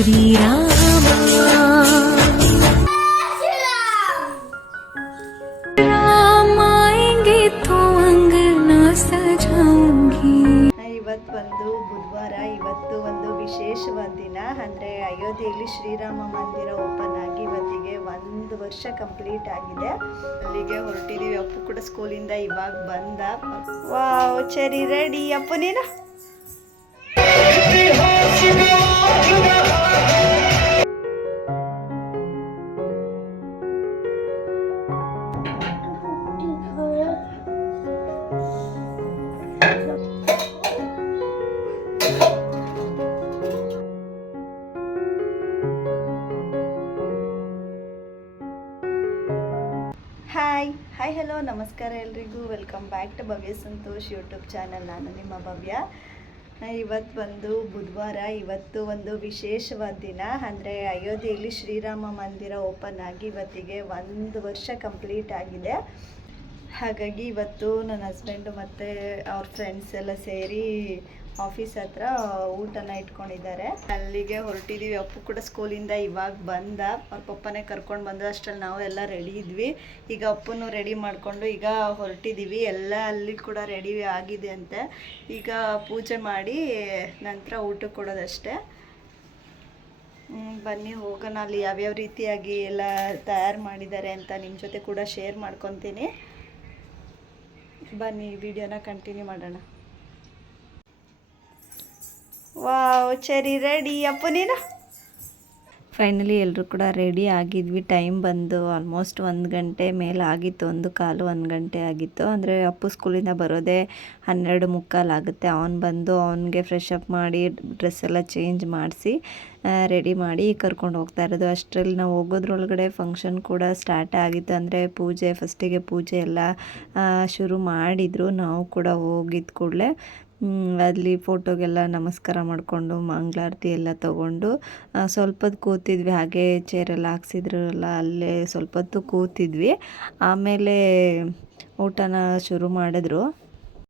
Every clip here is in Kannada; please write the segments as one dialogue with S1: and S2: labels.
S1: ಶ್ರೀರಾಮ. ರಾಮ ತು ಅಂಗನ
S2: ಇವತ್ತು ಒಂದು ಬುಧವಾರ, ಇವತ್ತು ಒಂದು ವಿಶೇಷವಾದ ದಿನ. ಅಂದರೆ ಅಯೋಧ್ಯೆಯಲ್ಲಿ ಶ್ರೀರಾಮ ಮಂದಿರ ಓಪನ್ ಆಗಿ ಇವತ್ತಿಗೆ ಒಂದು ವರ್ಷ ಕಂಪ್ಲೀಟ್ ಆಗಿದೆ. ಅಲ್ಲಿಗೆ ಹೊರಟಿದ್ದೀವಿ ಅಪ್ಪು ಕೂಡ ಸ್ಕೂಲಿಂದ ಇವಾಗ ಬಂದ. ವಾವ್, ಚರಿ ರೆಡಿ ಅಪ್ಪನೇನ ಎಲ್ರಿಗೂ welcome back to Bhavya Santhosh YouTube channel ನಾನು ನಿಮ್ಮ ಭವ್ಯ. ಇವತ್ತು ಬಂದು ಬುಧವಾರ, ಇವತ್ತು ಒಂದು ವಿಶೇಷವಾದ ದಿನ. ಅಂದರೆ ಅಯೋಧ್ಯೆಯಲ್ಲಿ ಶ್ರೀರಾಮ ಮಂದಿರ ಓಪನ್ ಆಗಿ ಇವತ್ತಿಗೆ ಒಂದು ವರ್ಷ ಕಂಪ್ಲೀಟ್ ಆಗಿದೆ. ಹಾಗಾಗಿ ಇವತ್ತು ನನ್ನ ಹಸ್ಬೆಂಡು ಮತ್ತು ಅವ್ರ ಫ್ರೆಂಡ್ಸ್ ಎಲ್ಲ ಸೇರಿ ಆಫೀಸ್ ಹತ್ರ ಊಟನ ಇಟ್ಕೊಂಡಿದ್ದಾರೆ. ಅಲ್ಲಿಗೆ ಹೊರಟಿದೀವಿ. ಅಪ್ಪು ಕೂಡ ಸ್ಕೂಲಿಂದ ಇವಾಗ ಬಂದ. ಅವ್ರ ಪಪ್ಪನೇ ಕರ್ಕೊಂಡು ಬಂದ. ಅಷ್ಟರಲ್ಲಿ ನಾವು ಎಲ್ಲ ರೆಡಿ ಇದ್ವಿ. ಈಗ ಅಪ್ಪನು ರೆಡಿ ಮಾಡಿಕೊಂಡು ಈಗ ಹೊರಟಿದ್ದೀವಿ ಎಲ್ಲ ಅಲ್ಲಿ ಕೂಡ ರೆಡಿ ಆಗಿದೆ ಅಂತೆ. ಈಗ ಪೂಜೆ ಮಾಡಿ ನಂತರ ಊಟಕ್ಕೆ ಕೊಡೋದಷ್ಟೇ. ಬನ್ನಿ, ಹೋಗೋಣ. ಅಲ್ಲಿ ಯಾವ್ಯಾವ ರೀತಿಯಾಗಿ ಎಲ್ಲ ತಯಾರು ಮಾಡಿದ್ದಾರೆ ಅಂತ ನಿಮ್ಮ ಜೊತೆ ಕೂಡ ಶೇರ್ ಮಾಡ್ಕೊತೀನಿ. ಬನ್ನಿ ವಿಡಿಯೋನ ಕಂಟಿನ್ಯೂ ಮಾಡೋಣ. ವಾವ್, ಚರಿ ರೆಡಿ ಅಪ್ಪು, ನೀನು? ಫೈನಲಿ ಎಲ್ಲರೂ ಕೂಡ ರೆಡಿ ಆಗಿದ್ವಿ. ಟೈಮ್ ಬಂದು ಆಲ್ಮೋಸ್ಟ್ ಒಂದು ಗಂಟೆ ಮೇಲೆ ಆಗಿತ್ತು. ಒಂದು ಕಾಲು ಒಂದು ಗಂಟೆ ಆಗಿತ್ತು. ಅಂದರೆ ಅಪ್ಪು ಸ್ಕೂಲಿಂದ ಬರೋದೇ ಹನ್ನೆರಡು ಮುಕ್ಕಾಲು ಆಗುತ್ತೆ. ಅವನು ಬಂದು ಅವನಿಗೆ ಫ್ರೆಶ್ ಅಪ್ ಮಾಡಿ ಡ್ರೆಸ್ ಎಲ್ಲ ಚೇಂಜ್ ಮಾಡಿಸಿ ರೆಡಿ ಮಾಡಿ ಕರ್ಕೊಂಡು ಹೋಗ್ತಾ ಇರೋದು. ಅಷ್ಟರಲ್ಲಿ ನಾವು ಹೋಗೋದ್ರೊಳಗಡೆ ಫಂಕ್ಷನ್ ಕೂಡ ಸ್ಟಾರ್ಟ್ ಆಗಿತ್ತು. ಅಂದರೆ ಪೂಜೆ ಫಸ್ಟಿಗೆ ಪೂಜೆ ಎಲ್ಲ ಶುರು ಮಾಡಿದರು. ನಾವು ಕೂಡ ಹೋಗಿದ್ದ ಕೂಡಲೇ. ಅಲ್ಲಿ ಫೋಟೋಗೆಲ್ಲ ನಮಸ್ಕಾರ ಮಾಡಿಕೊಂಡು, ಮಂಗಳಾರತಿ ಎಲ್ಲ ತೊಗೊಂಡು ಸ್ವಲ್ಪ ಕೂತಿದ್ವಿ. ಹಾಗೆ ಚೇರೆಲ್ಲ ಹಾಕ್ಸಿದ್ರಲ್ಲ, ಅಲ್ಲೇ ಸ್ವಲ್ಪ ಹೊತ್ತು ಕೂತಿದ್ವಿ. ಆಮೇಲೆ ಊಟನ ಶುರು ಮಾಡಿದ್ರು.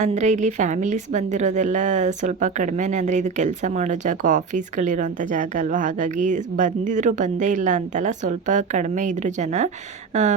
S2: ಅಂದರೆ ಇಲ್ಲಿ ಫ್ಯಾಮಿಲೀಸ್ ಬಂದಿರೋದೆಲ್ಲ ಸ್ವಲ್ಪ ಕಡಿಮೆನೇ ಅಂದರೆ ಇದು ಕೆಲಸ ಮಾಡೋ ಜಾಗ ಆಫೀಸ್ಗಳಿರೋಂಥ ಜಾಗ ಅಲ್ವಾ ಹಾಗಾಗಿ ಬಂದಿದ್ರು ಬಂದೇ ಇಲ್ಲ ಅಂತಲ್ಲ ಸ್ವಲ್ಪ ಕಡಿಮೆ ಇದ್ರು ಜನ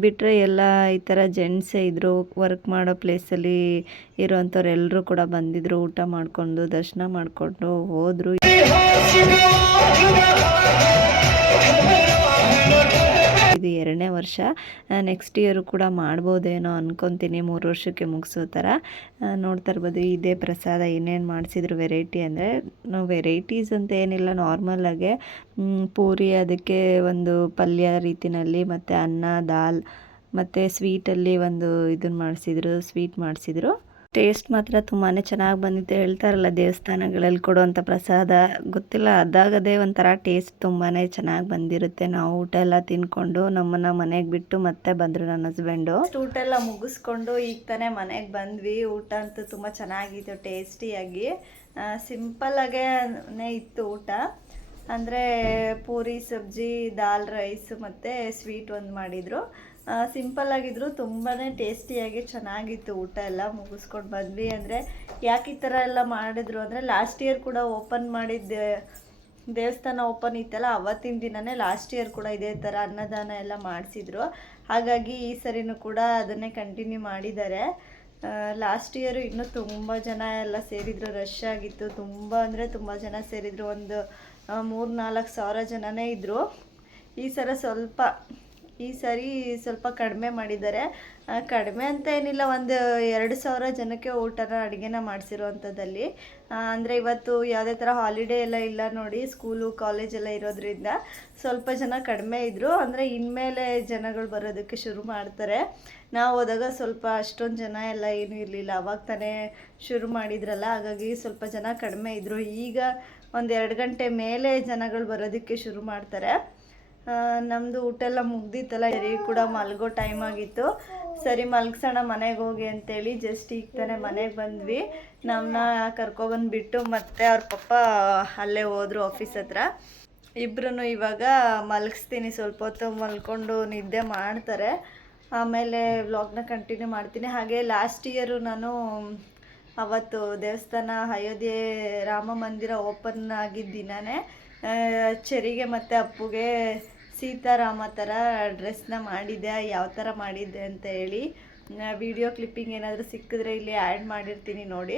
S2: ಬಿಟ್ಟರೆ ಎಲ್ಲ ಈ ಥರ ಜೆಂಟ್ಸೇ ಇದ್ದರು ವರ್ಕ್ ಮಾಡೋ ಪ್ಲೇಸಲ್ಲಿ ಇರೋಂಥವ್ರು ಎಲ್ಲರೂ ಕೂಡ ಬಂದಿದ್ರು ಊಟ ಮಾಡಿಕೊಂಡು ದರ್ಶನ ಮಾಡಿಕೊಂಡು ಹೋದರು ಇದು ಎರಡನೇ ವರ್ಷ. ನೆಕ್ಸ್ಟ್ ಇಯರು ಕೂಡ ಮಾಡ್ಬೋದೇನೋ ಅಂದ್ಕೊತೀನಿ ಮೂರು ವರ್ಷಕ್ಕೆ ಮುಗಿಸೋ ಥರ. ನೋಡ್ತಾ ಇರ್ಬೋದು. ಇದೇ ಪ್ರಸಾದ ಏನೇನು ಮಾಡಿಸಿದ್ರು ವೆರೈಟಿ ಅಂದರೆ ನಾವು ವೆರೈಟೀಸ್ ಅಂತ ಏನಿಲ್ಲ. ನಾರ್ಮಲಾಗೆ ಪೂರಿ ಅದಕ್ಕೆ ಒಂದು ಪಲ್ಯ ರೀತಿನಲ್ಲಿ, ಮತ್ತು ಅನ್ನ, ದಾಲ್, ಮತ್ತು ಸ್ವೀಟಲ್ಲಿ ಒಂದು ಇದನ್ನು ಮಾಡಿಸಿದ್ರು ಸ್ವೀಟ್ ಮಾಡಿಸಿದ್ರು. ಟೇಸ್ಟ್ ಮಾತ್ರ ತುಂಬಾ ಚೆನ್ನಾಗಿ ಬಂದಿತ್ತು. ಹೇಳ್ತಾರಲ್ಲ ದೇವಸ್ಥಾನಗಳಲ್ಲಿ ಕೊಡುವಂಥ ಪ್ರಸಾದ. ಗೊತ್ತಿಲ್ಲ, ಅದಾಗದೇ ಒಂಥರ ಟೇಸ್ಟ್ ತುಂಬಾ ಚೆನ್ನಾಗಿ ಬಂದಿರುತ್ತೆ. ನಾವು ಊಟ ಎಲ್ಲ ತಿನ್ಕೊಂಡು ನಮ್ಮನ್ನ ಮನೆಗೆ ಬಿಟ್ಟು ಮತ್ತೆ ಬಂದರು ನನ್ನ ಹಸ್ಬೆಂಡು ಊಟ ಎಲ್ಲ ಮುಗಿಸ್ಕೊಂಡು ಈಗ ತಾನೇ ಮನೆಗೆ ಬಂದ್ವಿ. ಊಟ ಅಂತೂ ತುಂಬ ಚೆನ್ನಾಗಿತ್ತು, ಟೇಸ್ಟಿಯಾಗಿ. ಸಿಂಪಲ್ಲಾಗೇ ಇತ್ತು ಊಟ. ಅಂದರೆ ಪೂರಿ, ಸಬ್ಜಿ, ದಾಲ್ ರೈಸ್ ಮತ್ತು ಸ್ವೀಟ್ ಒಂದು ಮಾಡಿದರು. ಸಿಂಪಲ್ ಆಗಿದ್ರು ತುಂಬಾ ಟೇಸ್ಟಿಯಾಗಿ ಚೆನ್ನಾಗಿತ್ತು ಊಟ ಎಲ್ಲ ಮುಗಿಸ್ಕೊಂಡು ಬಂದ್ವಿ. ಅಂದರೆ ಯಾಕೆ ಈ ಥರ ಎಲ್ಲ ಮಾಡಿದ್ರು ಅಂದರೆ ಲಾಸ್ಟ್ ಇಯರ್ ಕೂಡ ಓಪನ್ ಮಾಡಿದ್ದೆ, ದೇವಸ್ಥಾನ ಓಪನ್ ಇತ್ತಲ್ಲ, ಅವತ್ತಿನ ದಿನನೇ ಲಾಸ್ಟ್ ಇಯರ್ ಕೂಡ ಇದೇ ಥರ ಅನ್ನದಾನ ಎಲ್ಲ ಮಾಡಿಸಿದ್ರು. ಹಾಗಾಗಿ ಈ ಸರಿನೂ ಕೂಡ ಅದನ್ನೇ ಕಂಟಿನ್ಯೂ ಮಾಡಿದ್ದಾರೆ. ಲಾಸ್ಟ್ ಇಯರು ಇನ್ನೂ ತುಂಬ ಜನ ಎಲ್ಲ ಸೇರಿದ್ರು ರಶ್ ಆಗಿತ್ತು. ತುಂಬ ಅಂದರೆ ತುಂಬ ಜನ ಸೇರಿದ್ರು. ಒಂದು ಮೂರು ನಾಲ್ಕು ಸಾವಿರ ಜನನೇ ಇದ್ದರು ಈ ಸಲ ಸ್ವಲ್ಪ ಈ ಸಾರಿ ಸ್ವಲ್ಪ ಕಡಿಮೆ ಮಾಡಿದ್ದಾರೆ. ಕಡಿಮೆ ಅಂತ ಏನಿಲ್ಲ, ಒಂದು ಎರಡು ಸಾವಿರ ಜನಕ್ಕೆ ಊಟನ ಅಡುಗೆನ ಮಾಡಿಸಿರುವಂಥದ್ದಲ್ಲಿ. ಅಂದರೆ ಇವತ್ತು ಯಾವುದೇ ಥರ ಹಾಲಿಡೇ ಎಲ್ಲ ಇಲ್ಲ ನೋಡಿ ಸ್ಕೂಲು ಕಾಲೇಜ್ ಎಲ್ಲ ಇರೋದ್ರಿಂದ ಸ್ವಲ್ಪ ಜನ ಕಡಿಮೆ ಇದ್ದರು ಅಂದರೆ ಇನ್ಮೇಲೆ ಜನಗಳು ಬರೋದಕ್ಕೆ ಶುರು ಮಾಡ್ತಾರೆ. ನಾವು ಹೋದಾಗ ಸ್ವಲ್ಪ ಅಷ್ಟೊಂದು ಜನ ಎಲ್ಲ ಏನೂ ಇರಲಿಲ್ಲ. ಅವಾಗ ತಾನೇ ಶುರು ಮಾಡಿದ್ರಲ್ಲ, ಹಾಗಾಗಿ ಸ್ವಲ್ಪ ಜನ ಕಡಿಮೆ ಇದ್ದರು ಈಗ ಒಂದು ಎರಡು ಗಂಟೆ ಮೇಲೆ ಜನಗಳು ಬರೋದಕ್ಕೆ ಶುರು ಮಾಡ್ತಾರೆ. ನಮ್ಮದು ಊಟ ಎಲ್ಲ ಮುಗ್ದಿತ್ತಲ್ಲ ಸರಿ ಕೂಡ ಮಲ್ಗೋ ಟೈಮ್ ಆಗಿತ್ತು. ಸರಿ, ಮಲ್ಗ್ಸೋಣ, ಮನೆಗೆ ಹೋಗಿ ಅಂತೇಳಿ ಜಸ್ಟ್ ಈಗ ತಾನೇ ಮನೆಗೆ ಬಂದ್ವಿ. ನಮ್ಮನ್ನ ಕರ್ಕೊಬಂದ್ಬಿಟ್ಟು ಮತ್ತೆ ಅವ್ರ ಪಪ್ಪ ಅಲ್ಲೇ ಹೋದ್ರು ಆಫೀಸ್ ಹತ್ರ. ಇಬ್ರು ಇವಾಗ ಮಲಗಿಸ್ತೀನಿ, ಸ್ವಲ್ಪ ಹೊತ್ತು ಮಲ್ಕೊಂಡು ನಿದ್ದೆ ಮಾಡ್ತಾರೆ. ಆಮೇಲೆ ವ್ಲಾಗ್ನ ಕಂಟಿನ್ಯೂ ಮಾಡ್ತೀನಿ. ಹಾಗೆ ಲಾಸ್ಟ್ ಇಯರು ನಾನು
S3: ಅವತ್ತು ದೇವಸ್ಥಾನ ಅಯೋಧ್ಯೆ ರಾಮ ಮಂದಿರ ಓಪನ್ ಆಗಿದ್ದ ದಿನವೇ ಚೆರಿಗೆ ಮತ್ತು ಅಪ್ಪುಗೆ ಸೀತಾರಾಮ ಥರ ಡ್ರೆಸ್ನ ಮಾಡಿದ್ದೆ ಯಾವ ಥರ ಮಾಡಿದ್ದೆ ಅಂತ ಹೇಳಿ ವಿಡಿಯೋ ಕ್ಲಿಪ್ಪಿಂಗ್ ಏನಾದರೂ ಸಿಕ್ಕಿದ್ರೆ ಇಲ್ಲಿ ಆ್ಯಡ್ ಮಾಡಿರ್ತೀನಿ ನೋಡಿ.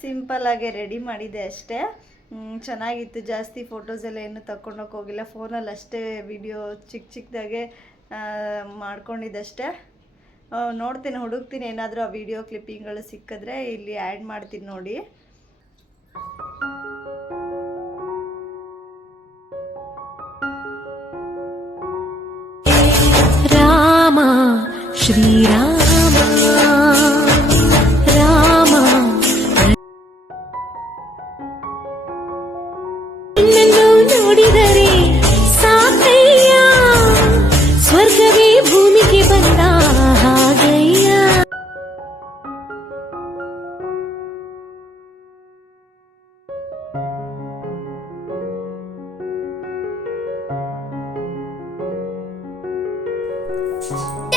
S3: ಸಿಂಪಲ್ಲಾಗಿ ರೆಡಿ ಮಾಡಿದ್ದೆ ಅಷ್ಟೇ. ಚೆನ್ನಾಗಿತ್ತು. ಜಾಸ್ತಿ ಫೋಟೋಸ್ ಎಲ್ಲ ಏನು ತಗೊಂಡೋಗಿ ಹೋಗಿಲ್ಲ. ಫೋನಲ್ಲಿ ಅಷ್ಟೇ ವಿಡಿಯೋ ಚಿಕ್ಕ ಚಿಕ್ಕದಾಗೆ ಮಾಡ್ಕೊಂಡಿದ್ದಷ್ಟೇ. ನೋಡ್ತೀನಿ, ಹುಡುಕ್ತೀನಿ. ಏನಾದರೂ ಆ ವಿಡಿಯೋ ಕ್ಲಿಪ್ಪಿಂಗ್ಗಳು ಸಿಕ್ಕಿದ್ರೆ ಇಲ್ಲಿ ಆ್ಯಡ್ ಮಾಡ್ತೀನಿ ನೋಡಿ.
S1: ஸ்ரீராமா ராமா ನೋಡಿದರೆ ಸಾಕಯ್ಯ ಸ್ವರ್ಗವೇ ಭೂಮಿಗೆ ಬಂದ ಹಾಗಯ್ಯ Thank you.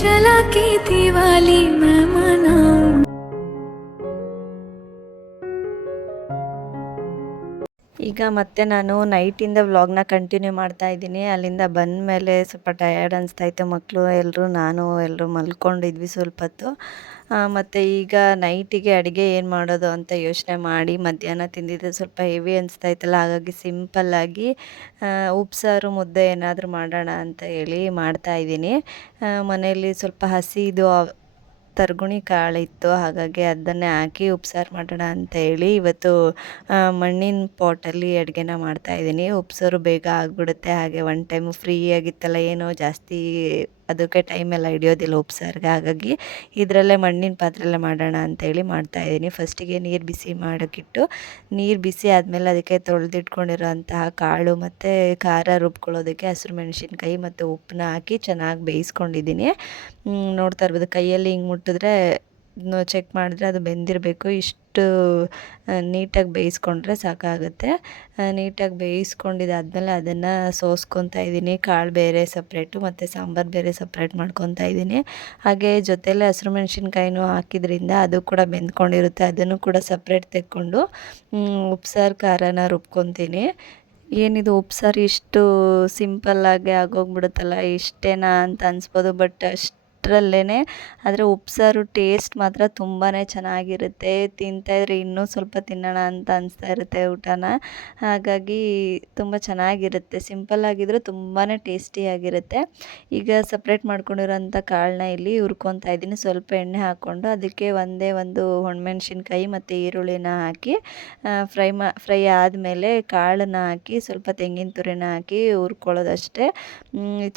S1: जला के दिवाली मैं मनाऊँगी
S3: ಮತ್ತೆ ನಾನು ನೈಟಿಂದ ವ್ಲಾಗ್ನ ಕಂಟಿನ್ಯೂ ಮಾಡ್ತಾ ಇದ್ದೀನಿ. ಅಲ್ಲಿಂದ ಬಂದ ಮೇಲೆ ಸ್ವಲ್ಪ ಟಯರ್ಡ್ ಅನಿಸ್ತಾ ಇತ್ತು ಮಕ್ಕಳು ಎಲ್ಲರೂ ನಾನು ಎಲ್ಲರೂ ಮಲ್ಕೊಂಡಿದ್ವಿ ಸ್ವಲ್ಪ ಹೊತ್ತು ಮತ್ತು ಈಗ ನೈಟಿಗೆ ಅಡುಗೆ ಏನು ಮಾಡೋದು ಅಂತ ಯೋಚನೆ ಮಾಡಿ ಮಧ್ಯಾಹ್ನ ತಿಂದಿದ್ದು ಸ್ವಲ್ಪ ಹೆವಿ ಅನಿಸ್ತಾ ಇತ್ತಲ್ಲ ಹಾಗಾಗಿ ಸಿಂಪಲ್ಲಾಗಿ ಉಪ್ಸಾರು ಮುದ್ದೆ ಏನಾದರೂ ಮಾಡೋಣ ಅಂತ ಹೇಳಿ ಮಾಡ್ತಾ ಇದ್ದೀನಿ. ಮನೆಯಲ್ಲಿ ಸ್ವಲ್ಪ ಹಸಿದು ತರ್ಗುಣಿ ಕಾಳಿತ್ತು, ಹಾಗಾಗಿ ಅದನ್ನೇ ಹಾಕಿ ಉಪ್ಸಾರು ಮಾಡೋಣ ಅಂತ ಹೇಳಿ ಇವತ್ತು ಮಣ್ಣಿನ ಪಾಟಲ್ಲಿ ಅಡುಗೆನ ಮಾಡ್ತಾ ಇದ್ದೀನಿ. ಉಪ್ಸಾರು ಬೇಗ ಆಗಿಬಿಡುತ್ತೆ, ಹಾಗೆ ಒನ್ ಟೈಮು ಫ್ರೀ ಆಗಿತ್ತಲ್ಲ, ಏನೋ ಜಾಸ್ತಿ ಅದಕ್ಕೆ ಟೈಮೆಲ್ಲ ಹಿಡಿಯೋದಿಲ್ಲ ಉಪ್ಸಾರಿಗೆ ಹಾಗಾಗಿ ಇದರಲ್ಲೇ ಮಣ್ಣಿನ ಪಾತ್ರೆಯಲ್ಲೇ ಮಾಡೋಣ ಅಂತೇಳಿ ಮಾಡ್ತಾ ಇದ್ದೀನಿ. ಫಸ್ಟಿಗೆ ನೀರು ಬಿಸಿ ಮಾಡೋಕ್ಕಿಟ್ಟು ನೀರು ಬಿಸಿ ಆದಮೇಲೆ ಅದಕ್ಕೆ ತೊಳೆದಿಟ್ಕೊಂಡಿರೋಂತಹ ಕಾಳು ಮತ್ತು ಖಾರ ರುಬ್ಕೊಳ್ಳೋದಕ್ಕೆ ಹಸಿರು ಮೆಣಸಿನ್ಕಾಯಿ ಮತ್ತು ಉಪ್ಪನ್ನ ಹಾಕಿ ಚೆನ್ನಾಗಿ ಬೇಯಿಸ್ಕೊಂಡಿದ್ದೀನಿ. ನೋಡ್ತಾ ಇರ್ಬೋದು. ಕೈಯಲ್ಲಿ ಹಿಂಗೆ ಮುಟ್ಟಿದ್ರೆ ಚೆಕ್ ಮಾಡಿದ್ರೆ ಅದು ಬೆಂದಿರಬೇಕು. ಇಷ್ಟು ನೀಟಾಗಿ ಬೇಯಿಸ್ಕೊಂಡ್ರೆ ಸಾಕಾಗುತ್ತೆ. ನೀಟಾಗಿ ಬೇಯಿಸ್ಕೊಂಡಿದ್ದಾದ್ಮೇಲೆ ಅದನ್ನು ಸೋಸ್ಕೊತಾ ಇದ್ದೀನಿ. ಕಾಳು ಬೇರೆ ಸಪ್ರೇಟು ಮತ್ತು ಸಾಂಬಾರು ಬೇರೆ ಸಪ್ರೇಟ್ ಮಾಡ್ಕೊತಾ ಇದ್ದೀನಿ. ಹಾಗೆ ಜೊತೆಲೇ ಹಸಿರು ಮೆಣಸಿನ್ಕಾಯಿನೂ ಹಾಕಿದ್ರಿಂದ ಅದು ಕೂಡ ಬೆಂದ್ಕೊಂಡಿರುತ್ತೆ. ಅದನ್ನು ಕೂಡ ಸಪ್ರೇಟ್ ತೆಕ್ಕೊಂಡು ಉಪ್ಸಾರು, ಖಾರನ ರುಬ್ಕೊತೀನಿ. ಏನಿದು ಉಪ್ಸಾರು? ಇಷ್ಟು ಸಿಂಪಲ್ಲಾಗಿ ಆಗೋಗ್ಬಿಡುತ್ತಲ್ಲ. ಇಷ್ಟೇನಾ ಅಂತ ಅನ್ಸ್ಬೋದು ಬಟ್ ಅಷ್ಟರಲ್ಲೇ ಆದರೆ ಉಪ್ಸಾರು ಟೇಸ್ಟ್ ಮಾತ್ರ ತುಂಬಾ ಚೆನ್ನಾಗಿರುತ್ತೆ. ತಿಂತಾಯಿದ್ರೆ ಇನ್ನೂ ಸ್ವಲ್ಪ ತಿನ್ನೋಣ ಅಂತ ಅನಿಸ್ತಾ ಇರುತ್ತೆ ಊಟನ. ಹಾಗಾಗಿ ತುಂಬ ಚೆನ್ನಾಗಿರುತ್ತೆ. ಸಿಂಪಲ್ ಆಗಿದ್ರು ತುಂಬಾ ಟೇಸ್ಟಿಯಾಗಿರುತ್ತೆ ಈಗ ಸಪ್ರೇಟ್ ಮಾಡ್ಕೊಂಡಿರೋಂಥ ಕಾಳನ್ನ ಇಲ್ಲಿ ಹುರ್ಕೊತಾ ಇದ್ದೀನಿ. ಸ್ವಲ್ಪ ಎಣ್ಣೆ ಹಾಕ್ಕೊಂಡು ಅದಕ್ಕೆ ಒಂದೇ ಒಂದು ಒಣಮೆಣ್ಸಿನ್ಕಾಯಿ ಮತ್ತು ಈರುಳ್ಳಿನ ಹಾಕಿ ಫ್ರೈ ಮಾ, ಫ್ರೈ ಆದಮೇಲೆ ಕಾಳನ್ನ ಹಾಕಿ ಸ್ವಲ್ಪ ತೆಂಗಿನ ತುರಿನ ಹಾಕಿ ಹುರ್ಕೊಳ್ಳೋದಷ್ಟೇ.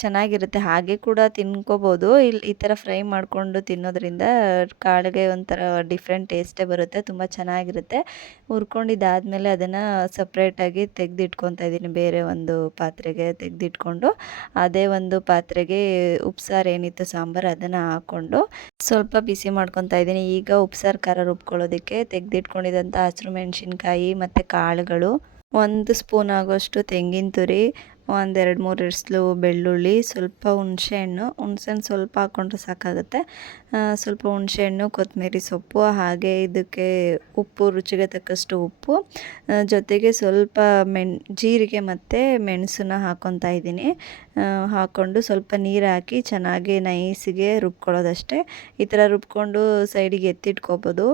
S3: ಚೆನ್ನಾಗಿರುತ್ತೆ. ಹಾಗೆ ಕೂಡ ತಿನ್ಕೋಬೋದು. ಇಲ್ಲಿ ಥರ ಫ್ರೈ ಮಾಡಿಕೊಂಡು ತಿನ್ನೋದ್ರಿಂದ ಕಾಳಿಗೆ ಒಂಥರ ಡಿಫ್ರೆಂಟ್ ಟೇಸ್ಟೇ ಬರುತ್ತೆ, ತುಂಬ ಚೆನ್ನಾಗಿರುತ್ತೆ. ಹುರ್ಕೊಂಡಿದ್ದಾದಮೇಲೆ ಅದನ್ನು ಸಪ್ರೇಟಾಗಿ ತೆಗೆದಿಟ್ಕೊತಾ ಇದ್ದೀನಿ, ಬೇರೆ ಒಂದು ಪಾತ್ರೆಗೆ ತೆಗೆದಿಟ್ಕೊಂಡು. ಅದೇ ಒಂದು ಪಾತ್ರೆಗೆ ಉಪ್ಸಾರು ಏನಿತ್ತು ಸಾಂಬಾರು ಅದನ್ನು ಹಾಕ್ಕೊಂಡು ಸ್ವಲ್ಪ ಬಿಸಿ ಮಾಡ್ಕೊತಾ ಇದ್ದೀನಿ. ಈಗ ಉಪ್ಸಾರು ಖಾರ ರುಬ್ಕೊಳ್ಳೋದಕ್ಕೆ ತೆಗೆದಿಟ್ಕೊಂಡಿದ್ದಂಥ ಹಸಿರು ಮೆಣಸಿನ್ಕಾಯಿ ಮತ್ತು ಕಾಳುಗಳು, ಒಂದು ಸ್ಪೂನ್ ಆಗೋಷ್ಟು ತೆಂಗಿನ ತುರಿ ಒಂದೆರಡು ಮೂರು ಇರ್ಸ್ಲು ಬೆಳ್ಳುಳ್ಳಿ, ಸ್ವಲ್ಪ ಹುಣಸೆಹಣ್ಣು ಹುಣಸೆಹಣ್ಣು ಸ್ವಲ್ಪ ಹಾಕ್ಕೊಂಡ್ರೆ ಸಾಕಾಗುತ್ತೆ. ಸ್ವಲ್ಪ ಹುಣಸೆಹಣ್ಣು ಕೊತ್ತಂಬರಿ ಸೊಪ್ಪು, ಹಾಗೆ ಇದಕ್ಕೆ ಉಪ್ಪು, ರುಚಿಗೆ ತಕ್ಕಷ್ಟು ಉಪ್ಪು. ಜೊತೆಗೆ ಸ್ವಲ್ಪ ಮೆಣ್, ಜೀರಿಗೆ ಮತ್ತು ಮೆಣಸನ್ನ ಹಾಕ್ಕೊತಾ ಇದ್ದೀನಿ. ಹಾಕ್ಕೊಂಡು ಸ್ವಲ್ಪ ನೀರು ಹಾಕಿ ಚೆನ್ನಾಗಿ ನೈಸಿಗೆ ರುಬ್ಕೊಳ್ಳೋದಷ್ಟೇ. ಈ ಥರ ರುಬ್ಕೊಂಡು ಸೈಡಿಗೆ ಎತ್ತಿಟ್ಕೋಬೋದು.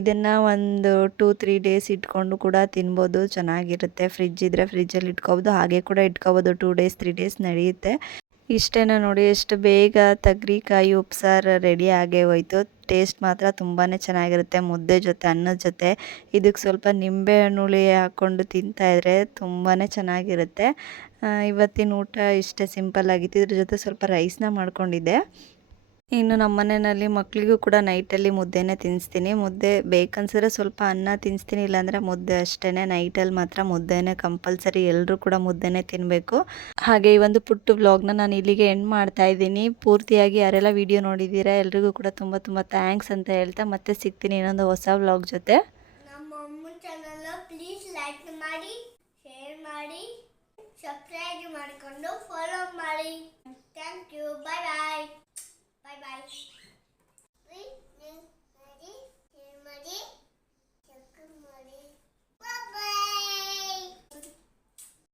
S3: ಇದನ್ನು ಒಂದು ಟೂ, ತ್ರೀ ಡೇಸ್ ಇಟ್ಕೊಂಡು ಕೂಡ ತಿನ್ಬೋದು. ಚೆನ್ನಾಗಿರುತ್ತೆ. ಫ್ರಿಜ್ ಇದ್ದರೆ ಫ್ರಿಜ್ಜಲ್ಲಿ ಇಟ್ಕೋಬೋದು. ಹಾಗೆ ಕೂಡ ಇಟ್ಕೋಬೋದು ಟೂ ಡೇಸ್ ತ್ರೀ ಡೇಸ್ ನಡೆಯುತ್ತೆ. ಇಷ್ಟೇನ ನೋಡಿ, ಎಷ್ಟು ಬೇಗ ತಗ್ರಿಕಾಯಿ ಉಪ್ಸಾರು ರೆಡಿ ಆಗೇ ಹೋಯ್ತು. ಟೇಸ್ಟ್ ಮಾತ್ರ ತುಂಬಾ ಚೆನ್ನಾಗಿರುತ್ತೆ. ಮುದ್ದೆ ಜೊತೆ, ಅನ್ನದ ಜೊತೆ. ಇದಕ್ಕೆ ಸ್ವಲ್ಪ ನಿಂಬೆ ಹಣ್ಣುಳಿ ಹಾಕ್ಕೊಂಡು ತಿಂತಾಯಿದ್ರೆ ತುಂಬಾ ಚೆನ್ನಾಗಿರುತ್ತೆ. ಇವತ್ತಿನ ಊಟ ಇಷ್ಟೇ ಸಿಂಪಲ್ ಆಗಿತ್ತು. ಇದ್ರ ಜೊತೆ ಸ್ವಲ್ಪ ರೈಸ್ನ ಮಾಡ್ಕೊಂಡಿದ್ದೆ. ಇನ್ನು ನಮ್ಮ ಮನೆಯಲ್ಲಿ ಮಕ್ಕಳಿಗೂ ಕೂಡ ನೈಟಲ್ಲಿ ಮುದ್ದೆನೇ ತಿನ್ನಿಸ್ತೀನಿ ಮುದ್ದೆ ಬೇಕನ್ಸಿದ್ರೆ ಸ್ವಲ್ಪ ಅನ್ನ ತಿನ್ನಿಸ್ತೀನಿ ಇಲ್ಲಾಂದರೆ ಮುದ್ದೆ ಅಷ್ಟೇ ನೈಟಲ್ಲಿ ಮಾತ್ರ ಮುದ್ದೆನೇ ಕಂಪಲ್ಸರಿ ಎಲ್ಲರೂ ಕೂಡ ಮುದ್ದೆನೇ ತಿನ್ನಬೇಕು ಹಾಗೆ ಈ ಒಂದು ಪುಟ್ಟು ವ್ಲಾಗ್ನ ನಾನು ಇಲ್ಲಿಗೆ ಎಂಡ್ ಮಾಡ್ತಾ ಇದ್ದೀನಿ. ಪೂರ್ತಿಯಾಗಿ ಯಾರೆಲ್ಲ ವಿಡಿಯೋ ನೋಡಿದ್ದೀರಾ, ಎಲ್ರಿಗೂ ಕೂಡ ತುಂಬ ತುಂಬ ಥ್ಯಾಂಕ್ಸ್ ಅಂತ ಹೇಳ್ತಾ ಮತ್ತೆ ಸಿಗ್ತೀನಿ ಇನ್ನೊಂದು ಹೊಸ ವ್ಲಾಗ್ ಜೊತೆ.
S4: ನಮ್ಮ ಮಾಡಿಕೊಂಡು ಫಾಲೋ ಮಾಡಿ ಮಾಡಿ ಸಬ್ಸ್ಕ್ರೈಬ್ ಮಾಡಿಕೊಂಡು ಫಾಲೋ Bye bye.